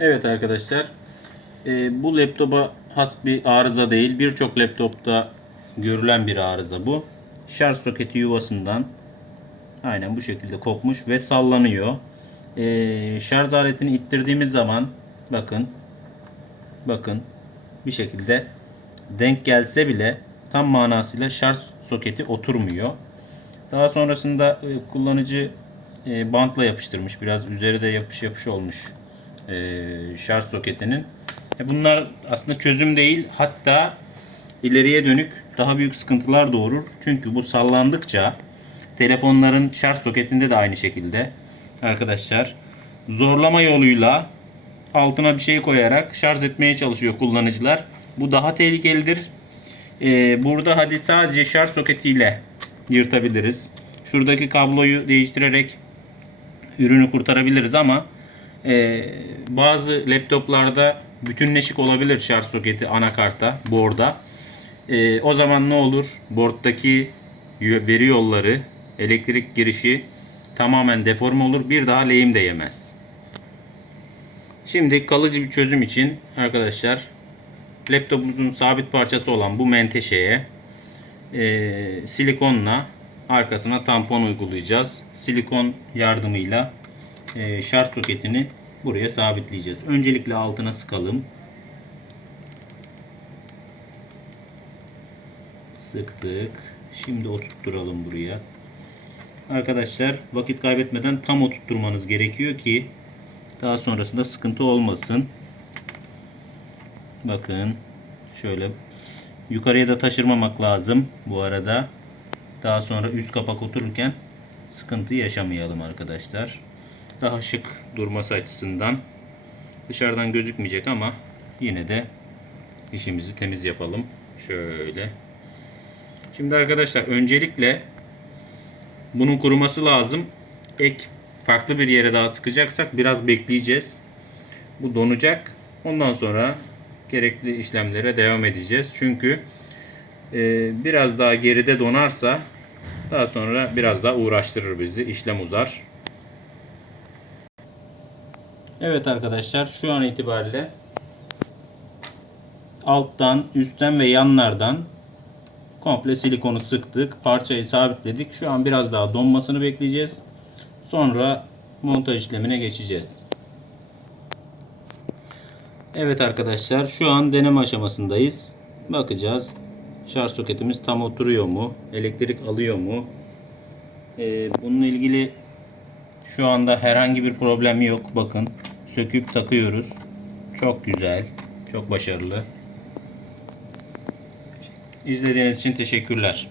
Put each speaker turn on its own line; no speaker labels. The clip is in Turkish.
Evet arkadaşlar. e, bu laptopa has bir arıza değil. Birçok laptopta görülen bir arıza bu. Şarj soketi yuvasından aynen bu şekilde kopmuş ve sallanıyor. E, şarj aletini ittirdiğimiz zaman bakın bakın bir şekilde denk gelse bile tam manasıyla şarj soketi oturmuyor. Daha sonrasında e, kullanıcı e, bantla yapıştırmış. Biraz üzeri de yapış yapış olmuş e, şarj soketinin. E, bunlar aslında çözüm değil. Hatta ileriye dönük daha büyük sıkıntılar doğurur. Çünkü bu sallandıkça telefonların şarj soketinde de aynı şekilde arkadaşlar zorlama yoluyla altına bir şey koyarak şarj etmeye çalışıyor kullanıcılar. Bu daha tehlikelidir. Ee, burada hadi sadece şarj soketiyle yırtabiliriz. Şuradaki kabloyu değiştirerek ürünü kurtarabiliriz ama e, bazı laptoplarda bütünleşik olabilir şarj soketi anakarta, board'a. E, o zaman ne olur? Board'daki veri yolları, elektrik girişi tamamen deforme olur. Bir daha lehim de yemez. Şimdi kalıcı bir çözüm için arkadaşlar laptopumuzun sabit parçası olan bu menteşeye e, silikonla arkasına tampon uygulayacağız. Silikon yardımıyla e, şarj soketini buraya sabitleyeceğiz. Öncelikle altına sıkalım. Sıktık. Şimdi oturtturalım buraya. Arkadaşlar vakit kaybetmeden tam oturtturmanız gerekiyor ki daha sonrasında sıkıntı olmasın. Bakın şöyle yukarıya da taşırmamak lazım bu arada. Daha sonra üst kapak otururken sıkıntı yaşamayalım arkadaşlar. Daha şık durması açısından dışarıdan gözükmeyecek ama yine de işimizi temiz yapalım. Şöyle. Şimdi arkadaşlar öncelikle bunun kuruması lazım. Ek farklı bir yere daha sıkacaksak biraz bekleyeceğiz. Bu donacak. Ondan sonra gerekli işlemlere devam edeceğiz. Çünkü e, biraz daha geride donarsa daha sonra biraz daha uğraştırır bizi. İşlem uzar. Evet arkadaşlar şu an itibariyle alttan, üstten ve yanlardan komple silikonu sıktık. Parçayı sabitledik. Şu an biraz daha donmasını bekleyeceğiz. Sonra montaj işlemine geçeceğiz. Evet arkadaşlar şu an deneme aşamasındayız. Bakacağız. Şarj soketimiz tam oturuyor mu? Elektrik alıyor mu? Ee, bununla ilgili şu anda herhangi bir problem yok. Bakın söküp takıyoruz. Çok güzel. Çok başarılı. İzlediğiniz için teşekkürler.